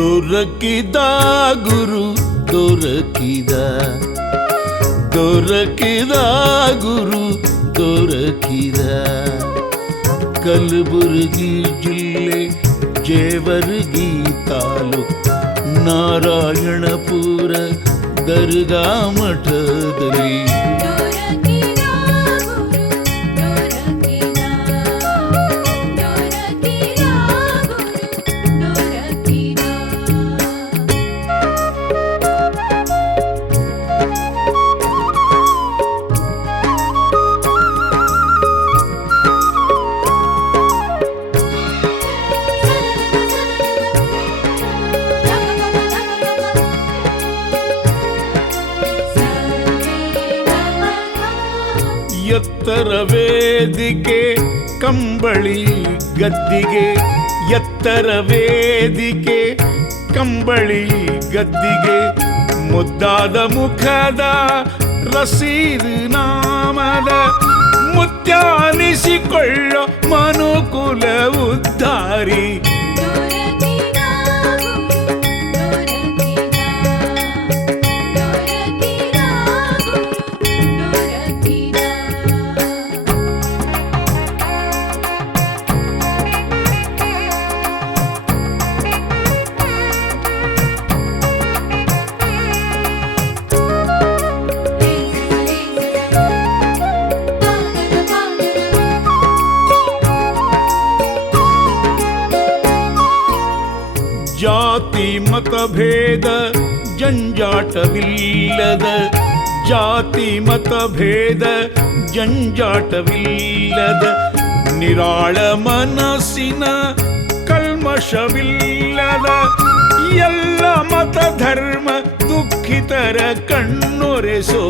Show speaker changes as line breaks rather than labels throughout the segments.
ದೊರಕಿದ ಗುರು ದೊರಕಿದ ದೊರಕಿದ ಗುರು ದೊರಕಿದ ಕಲಬುರಗಿ ಜಿಲ್ಲೆ ಜೇವರ್ಗಿ ತಾಲೂಕ್ ನಾರಾಯಣಪುರ ದರ್ಗಾ ಮಠದಲ್ಲಿ ಎತ್ತರ ವೇದಿಕೆ, ಕಂಬಳಿ ಗದ್ದಿಗೆ. ಎತ್ತರ ವೇದಿಕೆ, ಕಂಬಳಿ ಗದ್ದಿಗೆ. ಮುದ್ದಾದ ಮುಖದ ರಸೀದು ನಾಮದ ಮುತ್ಯಾನಿಸಿಕೊಳ್ಳೋ ಮನುಕುಲ ಉದ್ಧಾರಿ. ಜಾತಿ ಮತಭೇದ ಜಂಜಾಟವಿಲ್ಲದ ಜಾತಿ ಮತಭೇದ ಜಂಜಾಟವಿಲ್ಲದ ನಿರಾಳ ಮನಸ್ಸಿನ ಕಲ್ಮಶವಿಲ್ಲದ ಎಲ್ಲ ಮತ ಧರ್ಮ ದುಃಖಿತರ ಕಣ್ಣೊರೆಸೋ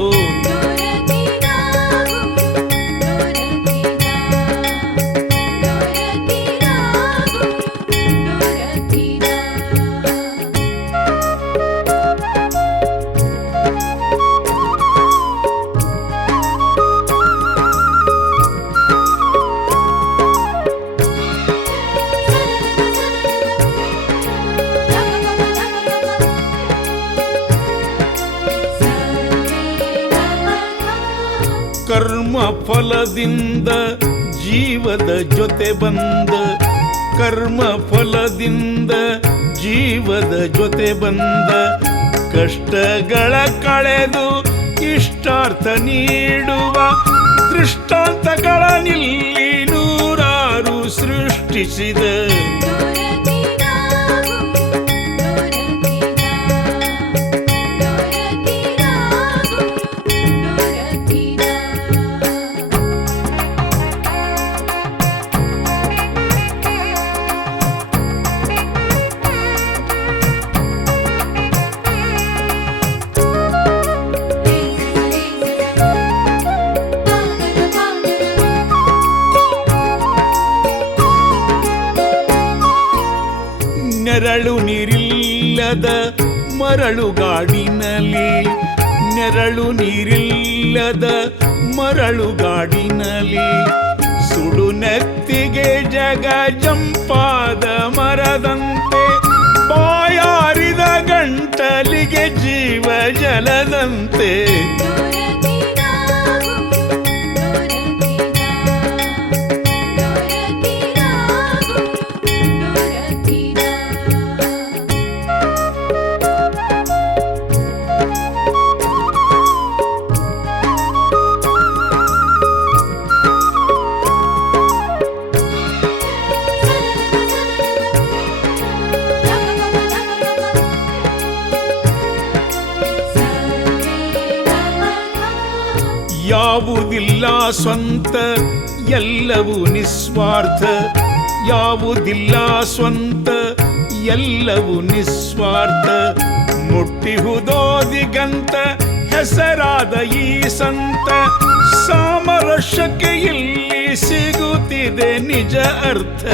ಕರ್ಮ ಫಲದಿಂದ ಜೀವದ ಜೊತೆ ಬಂದ. ಕರ್ಮ ಫಲದಿಂದ ಜೀವದ ಜೊತೆ ಬಂದ. ಕಷ್ಟಗಳ ಕಳೆದು ಇಷ್ಟಾರ್ಥ ನೀಡುವ ದೃಷ್ಟಾಂತಗಳ ನಿಲ್ಲಿ ನೂರಾರು ಸೃಷ್ಟಿಸಿದ. ನೆರಳು ನೀರಿಲ್ಲದ ಮರಳುಗಾಡಿನಲ್ಲಿ ನೆರಳು ನೀರಿಲ್ಲದ ಮರಳುಗಾಡಿನಲ್ಲಿ ಸುಡು ನೆತ್ತಿಗೆ ಜಗ ಜಂಪಾದ ಮರದಂತೆ. ಬಾಯಾರಿದ ಗಂಟಲಿಗೆ ಜೀವ ಜಲದಂತೆ. ಯಾವುದಿಲ್ಲ ಸ್ವಂತ, ಎಲ್ಲವೂ ನಿಸ್ವಾರ್ಥ. ಯಾವುದಿಲ್ಲ ಸ್ವಂತ, ಎಲ್ಲವೂ ನಿಸ್ವಾರ್ಥ. ಮುಟ್ಟಿಹುದೋ ದಿಗಂತ ಹೆಸರಾದ ಈ ಸಂತ. ಸಾಮರಸ್ಯಕ್ಕೆ ಇಲ್ಲಿ ಸಿಗುತ್ತಿದೆ ನಿಜ ಅರ್ಥ.